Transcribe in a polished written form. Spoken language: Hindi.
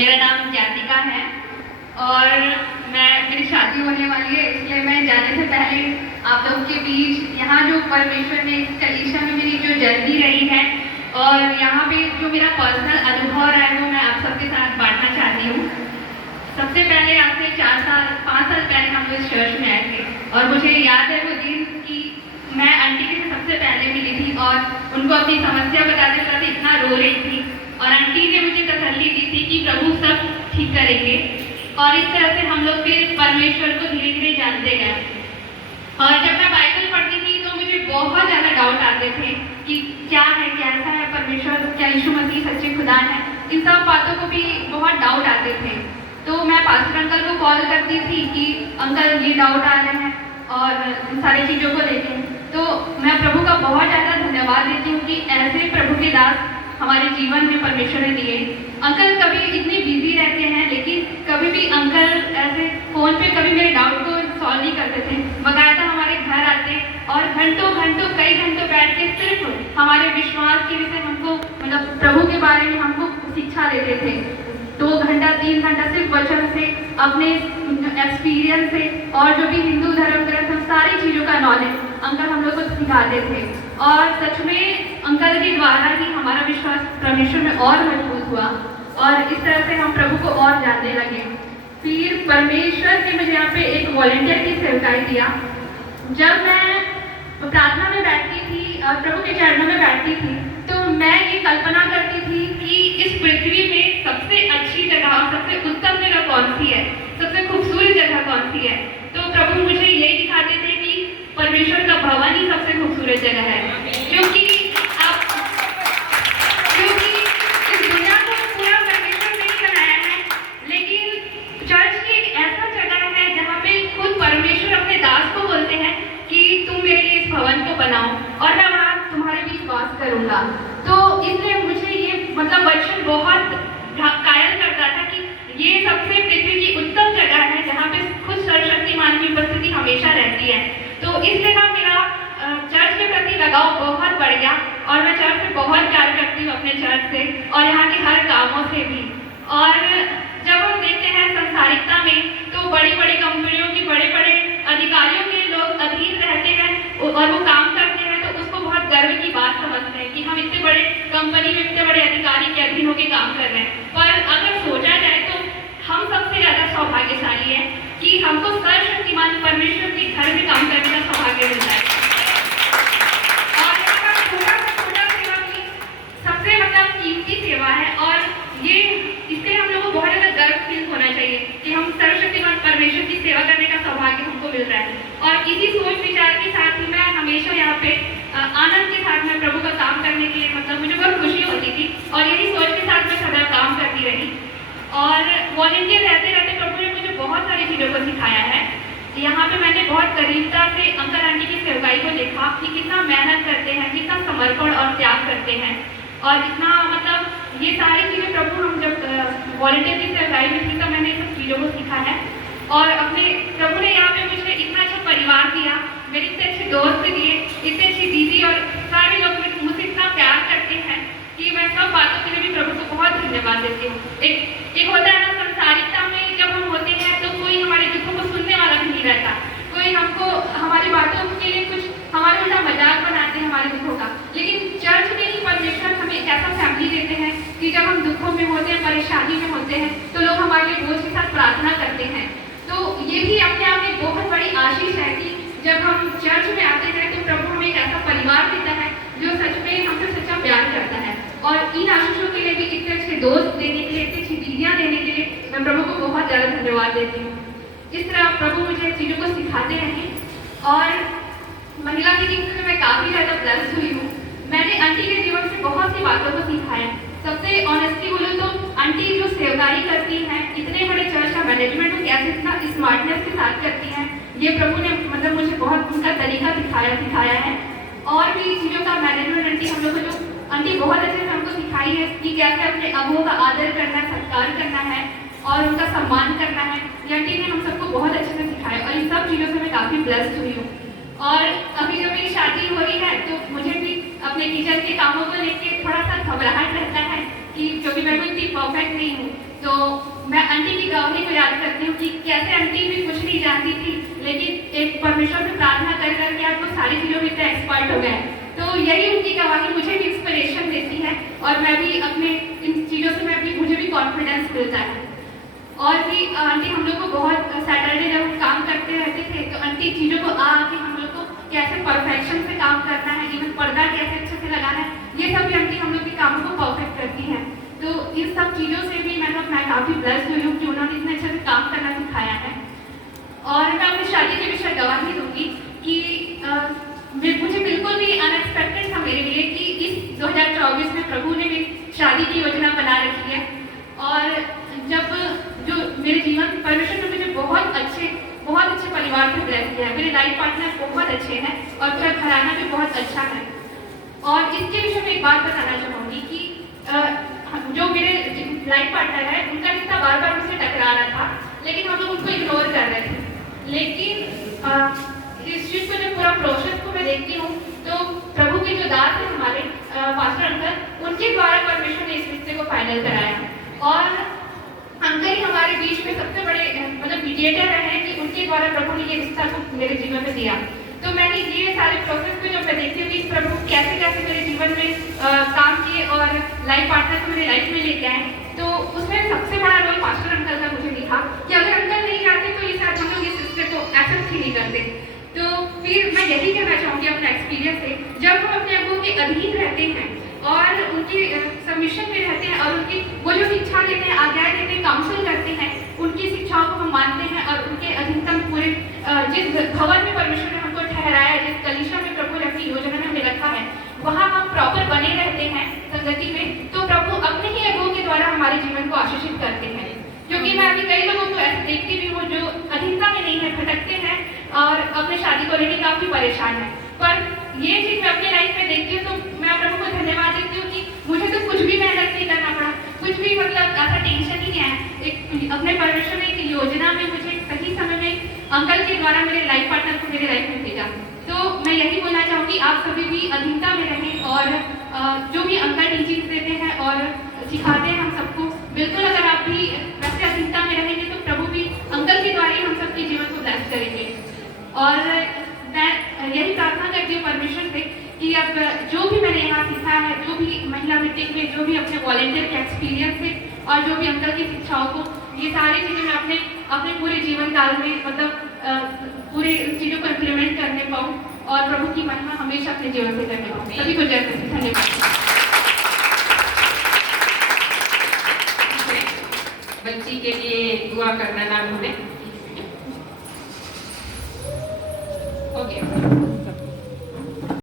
मेरा नाम जातिका है और मेरी शादी होने वाली है, इसलिए मैं जाने से पहले आप लोगों के बीच यहाँ जो परमेश्वर ने इस कलीसिया में मेरी जो जर्नी रही है और यहाँ पे जो मेरा पर्सनल अनुभव रहा है वो मैं आप सबके साथ बांटना चाहती हूँ। सबसे पहले आज से 5 साल पहले हम लोग इस चर्च में आए थे और मुझे याद है वो दिन कि मैं आंटी के सबसे पहले मिली थी और उनको अपनी समस्या बताते बताते इतना रो रही थी और आंटी ने मुझे तसल्ली दी थी कि प्रभु सब ठीक करेंगे। और इस तरह से हम लोग फिर परमेश्वर को धीरे धीरे जानते गए। और जब मैं बाइबल पढ़ती थी तो मुझे बहुत ज़्यादा डाउट आते थे कि क्या है, कैसा है परमेश्वर, क्या यीशु मसीह सच्चे खुदा है, इन सब बातों को भी बहुत डाउट आते थे। तो मैं पास्टर अंकल को कॉल करती थी कि अंकल ये डाउट आ रहे हैं और इन सारी चीज़ों को लेके। तो मैं प्रभु का बहुत ज़्यादा धन्यवाद देती हूँ कि ऐसे प्रभु के दास हमारे जीवन में परमेश्वर ने दिए। अंकल कभी इतने बिजी रहते हैं लेकिन कभी भी अंकल ऐसे फ़ोन पे कभी मेरे डाउट को सॉल्व नहीं करते थे, बाकायदा हमारे घर आते और घंटों घंटों कई घंटों बैठ के सिर्फ हमारे विश्वास के विषय हमको मतलब प्रभु के बारे में हमको शिक्षा देते थे। 2 घंटा 3 घंटा सिर्फ वचन से, अपने एक्सपीरियंस से और जो भी हिंदू धर्म ग्रंथ सारी चीज़ों का नॉलेज अंकल हम लोग को सिखाते थे। और सच में अंकल के द्वारा ही हमारा विश्वास परमेश्वर में और मजबूत हुआ और इस तरह से हम प्रभु को और जानने लगे। फिर परमेश्वर ने मुझे यहाँ पे एक वॉलंटियर की सेवकाई दिया। जब मैं प्रार्थना में बैठती थी और प्रभु के चरणों में बैठती थी तो मैं ये कल्पना करती थी कि इस पृथ्वी में सबसे अच्छी जगह और सबसे उत्तम जगह कौन सी है, सबसे खूबसूरत जगह कौन सी है। तो प्रभु मुझे यही दिखाते थे कि परमेश्वर का भवन ही सबसे खूबसूरत जगह है, क्योंकि इस दुनिया को पूरा परमेश्वर ने ही बनाया है, लेकिन चर्च की एक ऐसा जगह है जहाँ पे खुद परमेश्वर अपने दास को बोलते हैं कि तुम मेरे लिए इस भवन को बनाओ और मैं वहाँ तुम्हारे बीच वास करूँगा। तो इसलिए मुझे ये मतलब वचन बहुत कायल करता था कि ये सबसे पृथ्वी की उत्तम जगह है जहाँ पे खुद सर्वशक्तिमान की उपस्थिति हमेशा रहती है। तो इसलिए ना मेरा चर्च के प्रति लगाव बहुत बढ़ गया और मैं चर्च से बहुत प्यार करती हूँ, अपने चर्च से और यहाँ के हर कामों से भी। और जब हम देखते हैं संसारिकता में तो बड़ी बड़ी कंपनियों की बड़े बड़े अधिकारियों के लोग अधीन रहते हैं और वो काम करते हैं तो उसको बहुत गर्व की बात समझते हैं कि हम इतने बड़े कंपनी में इतने बड़े अधिकारी के अधीन होकर काम कर रहे हैं। पर अगर सोचा जाए तो हम सबसे ज़्यादा सौभाग्यशाली हैं कि हमको सर्वशक्तिमान परमेश्वर के घर में काम करने का सौभाग्य मिलता है। और छोटा सेवा भी सबसे मतलब कीमती सेवा है और ये इससे हम लोगों को बहुत ज़्यादा गर्व फील होना चाहिए कि हम सर्वशक्तिमान परमेश्वर की सेवा करने का सौभाग्य हमको मिल रहा है। और इसी सोच विचार के साथ ही मैं हमेशा यहाँ पे आनंद के साथ में प्रभु का काम करने के लिए मतलब मुझे बहुत खुशी होती थी और यही सोच के साथ मैं सदा काम करती रही। और वॉलंटियर रहते रहते प्रभु ने मुझे बहुत सारी चीज़ों को सिखाया है। यहाँ पे मैंने बहुत करीबता से अंकल आंटी की सेवकाई को देखा कि कितना मेहनत करते हैं, कितना समर्पण और त्याग करते हैं और कितना मतलब ये सारी चीज़ें प्रभु हम जब वॉलंटियर की सेवकाई में थी तो मैंने सब चीज़ों को सीखा है। और अपने प्रभु ने यहाँ पे मुझे इतना अच्छा परिवार दिया, मेरे इतने अच्छे दोस्त दिए, इतने अच्छी दीदी और सारे लोग मुझसे इतना प्यार करते हैं कि मैं सब बातों के लिए भी प्रभु को बहुत धन्यवाद देती हूँ। एक होता है ना संसारिकता में जब हम होते हैं तो कोई हमारे दुखों को सुनने वाला भी नहीं रहता, कोई हमको हमारी बातों के लिए कुछ हमारे उल्टा मजाक बनाते हैं हमारे दुखों का। लेकिन चर्च में ही परमेश्वर हमें एक ऐसा फैमिली देते हैं कि जब हम दुखों में होते हैं, परेशानी में होते हैं तो लोग हमारे लिए बोझ के साथ प्रार्थना करते हैं। तो ये भी अपने आप में बहुत बड़ी आशीष है कि जब हम चर्च में आते हैं तो प्रभु हमें एक ऐसा परिवार देता है जो सच में हमसे सच्चा प्यार करता है। और इन आशीषों के लिए भी इतने अच्छे दोस्त देने के लिए, इतनी अच्छी दीदियाँ देने के लिए मैं प्रभु को बहुत ज़्यादा धन्यवाद देती हूँ। इस तरह प्रभु मुझे चीज़ों को सिखाते रहें। और महिला मीटिंग से मैं काफ़ी ज़्यादा ब्लेस्ड हुई हूँ। मैंने आंटी के जीवन से बहुत सी बातों को सीखा है। सबसे ऑनेस्टली बोलूँ तो आंटी जो सेवकाई करती हैं, इतने बड़े चर्च का मैनेजमेंट को कैसे इतना स्मार्टनेस के साथ करती हैं, ये प्रभु ने मतलब मुझे बहुत उनका तरीका सिखाया है। और भी चीज़ों का मैनेजमेंट आंटी हम लोग को जो आंटी बहुत अच्छे से हमको सिखाई है कि कैसे अपने अबुओं का आदर करना, सत्कार करना है और उनका सम्मान करना है। ये आंटी ने हम सबको बहुत अच्छे से सिखाया और इन सब चीज़ों से मैं काफ़ी ब्लेस्ड हुई हूँ। और अभी जब मेरी शादी हो रही है तो मुझे भी अपने किचन के कामों को लेके थोड़ा सा घबराहट रहता है कि क्योंकि मैं कोई इतनी परफेक्ट नहीं हूँ, तो मैं आंटी की गवाही को याद करती हूँ कि कैसे आंटी भी कुछ नहीं जानती थी, लेकिन एक परमेश्वर से प्रार्थना कर करके आज वो सारी चीज़ों में इतना एक्सपर्ट हो गए। तो यही उनकी गवाही मुझे भी इंस्पिरेशन देती है, और मैं भी अपने इन चीज़ों से मुझे भी कॉन्फिडेंस मिलता है। और भी आंटी हम लोग को बहुत सैटरडे जब हम काम करते रहते थे तो आंटी चीज़ों को आके हम लोग को कैसे परफेक्शन से काम करना है, इवन पर्दा कैसे अच्छे से लगाना है, ये सब भी आंटी हम लोग के कामों को परफेक्ट करती हैं। तो इस सब चीज़ों से भी मैं काफ़ी ब्लेस्ड हुई हूँ कि उन्होंने इतने अच्छे से काम करना सिखाया है। और मैं अपनी शादी के विषय गवाही दूंगी कि मुझे बिल्कुल भी अनएक्सपेक्टेड था मेरे लिए कि इस 2024 में प्रभु ने मेरी शादी की योजना बना रखी है। और जब जो मेरे जीवन परमेश्वर ने मुझे बहुत अच्छे परिवार से ब्लेस किया है। मेरे लाइफ पार्टनर बहुत अच्छे हैं और मेरा घराना भी बहुत अच्छा है। और इसके विषय में एक बात बताना चाहूँगी कि जो मेरे लाइफ पार्टनर है उनका रिश्ता बार बार मुझसे टकरा रहा था, लेकिन हम लोग उनको इग्नोर कर रहे थे। लेकिन इस चीज़ को जब पूरा प्रोसेस को मैं देखती हूँ तो प्रभु के जो दास हैं हमारे पास्टर अंकल, उनके द्वारा परमेश्वर ने इस रिश्ते को फाइनल कराया। और अंकल ही हमारे बीच में सबसे बड़े मीडिएटर रहे कि उनके द्वारा प्रभु ने ये रिश्ता को मेरे जीवन में दिया। तो मैंने ये सारे प्रोसेस को जब मैं देखती हूँ कि प्रभु कैसे कैसे मेरे जीवन में काम किए और लाइफ पार्टनर को मेरे लाइफ में लेके आए, तो उसमें सबसे बड़ा रोल पास्टर अंकल का मुझे दिखा कि अगर अंकल नहीं जाते तो ये साथ हम लोग इस रिश्ते को एक्सेप्ट ही नहीं करते। तो फिर मैं यही कहना चाहूँगी अपना एक्सपीरियंस से, जब हम अपने अगुओं के अधीन रहते हैं और उनकी सबमिशन में रहते हैं और उनकी वो जो शिक्षा देते हैं, आज्ञाएं देते हैं, काउंसिल करते हैं, उनकी शिक्षाओं को हम मानते हैं और उनके अधीनतम पूरे जिस भवन में परमेश्वर ने हमको ठहराया, जिस कलीसिया में प्रभु ने अपनी योजना में हमें रखा है, वहाँ हम प्रॉपर बने रहते हैं संगति में, तो प्रभु अपने ही अगुओं के द्वारा हमारे जीवन को आशीषित करते हैं। क्योंकि मैं अभी कई लोगों को ऐसे देखती भी हूँ जो अधीनता में नहीं है, भटकते हैं और अपने शादी को लेकर काफी परेशान है। पर ये चीज मैं अपनी लाइफ में देखती हूँ तो मैं प्रभु को धन्यवाद देती हूँ कि मुझे तो कुछ भी मेहनत नहीं करना पड़ा, कुछ भी ऐसा टेंशन ही नहीं आया। एक अपने परमेश्वर ने एक योजना में मुझे सही समय में अंकल के द्वारा मेरे लाइफ पार्टनर को मेरे लाइफ में भेजा। तो मैं यही बोलना चाहूँगी आप सभी भी अधीनता में रहें और जो भी अंकल टीचिंग देते हैं और सिखाते हैं हम सबको, बिल्कुल अगर आप भी वैसे अधीनता में रहेंगे तो प्रभु भी अंकल के द्वारा ही हम सबके जीवन को ब्लेस करेंगे। और मैं यही प्रार्थना करती हूँ परमेश्वर से कि अब जो भी मैंने यहाँ सीखा है, जो भी महिला मीटिंग में जो भी अपने वॉलेंटियर के एक्सपीरियंस से और जो भी अंकल की शिक्षाओं को, ये सारी चीज़ें मैं अपने पूरे जीवन काल में पूरे चीज़ों को इम्प्लीमेंट करने पाऊँ और प्रभु की महिमा हमेशा अपने जीवन से करने पाऊँ। सभी को जय मसीह। धन्यवाद। बच्ची के लिए दुआ करना ना भूलें। ओके।